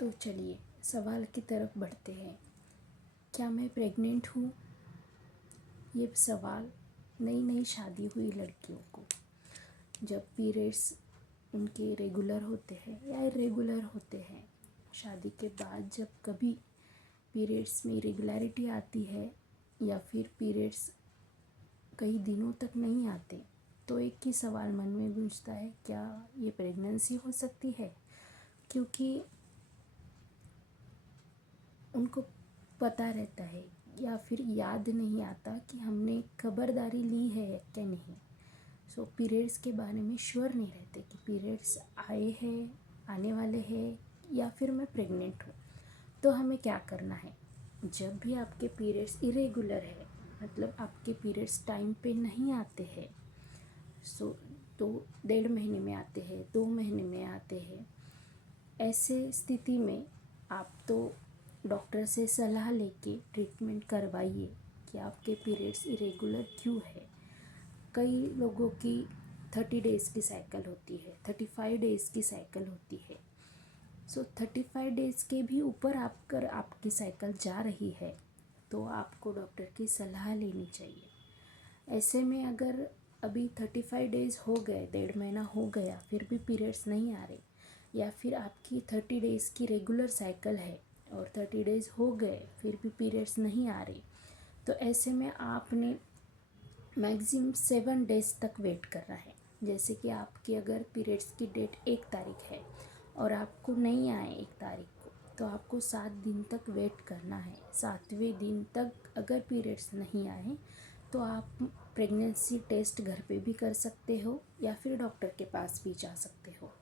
तो चलिए सवाल की तरफ बढ़ते हैं। क्या मैं प्रेग्नेंट हूँ? ये सवाल नई नई शादी हुई लड़कियों को, जब पीरियड्स उनके रेगुलर होते हैं या इरेगुलर होते हैं, शादी के बाद जब कभी पीरियड्स में इरेगुलरिटी आती है या फिर पीरियड्स कई दिनों तक नहीं आते, तो एक ही सवाल मन में गूंजता है, क्या ये प्रेगनेंसी हो सकती है? क्योंकि उनको पता रहता है या फिर याद नहीं आता कि हमने खबरदारी ली है क्या नहीं। पीरियड्स के बारे में श्योर नहीं रहते कि पीरियड्स आए हैं, आने वाले हैं या फिर मैं प्रेग्नेंट हूँ। तो हमें क्या करना है? जब भी आपके पीरियड्स इरेगुलर है, मतलब आपके पीरियड्स टाइम पे नहीं आते हैं, तो 1.5 महीने में आते हैं, 2 महीने में आते हैं, ऐसे स्थिति में आप तो डॉक्टर से सलाह लेके ट्रीटमेंट करवाइए कि आपके पीरियड्स इरेगुलर क्यों है। कई लोगों की 30 डेज़ की साइकिल होती है, 35 डेज़ की साइकिल होती है। 35 डेज़ के भी ऊपर अगर आपकी साइकिल जा रही है तो आपको डॉक्टर की सलाह लेनी चाहिए। ऐसे में अगर अभी 35 डेज़ हो गए, 1.5 महीना हो गया, फिर भी पीरियड्स नहीं आ रहे, या फिर आपकी 30 डेज़ की रेगुलर साइकिल है और 30 डेज़ हो गए फिर भी पीरियड्स नहीं आ रहे, तो ऐसे में आपने मैक्सिमम 7 डेज़ तक वेट करना है। जैसे कि आपकी अगर पीरियड्स की डेट 1 तारीख है और आपको नहीं आए 1 तारीख को, तो आपको 7 दिन तक वेट करना है। 7वें दिन तक अगर पीरियड्स नहीं आए तो आप प्रेगनेंसी टेस्ट घर पे भी कर सकते हो या फिर डॉक्टर के पास भी जा सकते हो।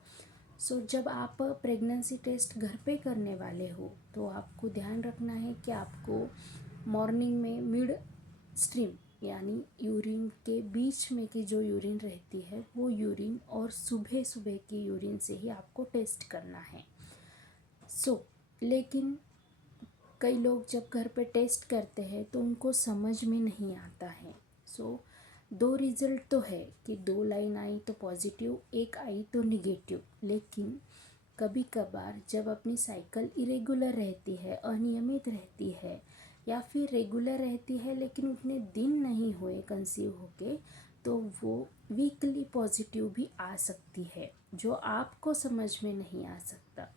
जब आप प्रेगनेंसी टेस्ट घर पे करने वाले हो तो आपको ध्यान रखना है कि आपको मॉर्निंग में मिड स्ट्रीम यानी यूरिन के बीच में की जो यूरिन रहती है वो यूरिन और सुबह सुबह की यूरिन से ही आपको टेस्ट करना है। लेकिन कई लोग जब घर पे टेस्ट करते हैं तो उनको समझ में नहीं आता है। 2 रिज़ल्ट तो है कि 2 लाइन आई तो पॉजिटिव, 1 आई तो निगेटिव। लेकिन कभी कभार जब अपनी साइकिल इरेगुलर रहती है, अनियमित रहती है, या फिर रेगुलर रहती है लेकिन उतने दिन नहीं हुए कंसीव होके, तो वो वीकली पॉजिटिव भी आ सकती है, जो आपको समझ में नहीं आ सकता।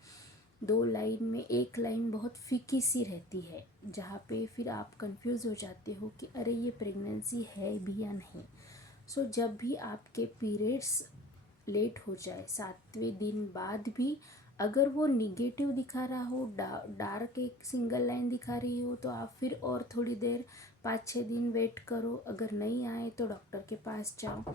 2 लाइन में 1 लाइन बहुत फीकी सी रहती है, जहाँ पे फिर आप कंफ्यूज हो जाते हो कि अरे ये प्रेगनेंसी है भी या नहीं। जब भी आपके पीरियड्स लेट हो जाए, 7वें दिन बाद भी अगर वो निगेटिव दिखा रहा हो, डार्क एक सिंगल लाइन दिखा रही हो, तो आप फिर और थोड़ी देर 5-6 दिन वेट करो। अगर नहीं आए तो डॉक्टर के पास जाओ।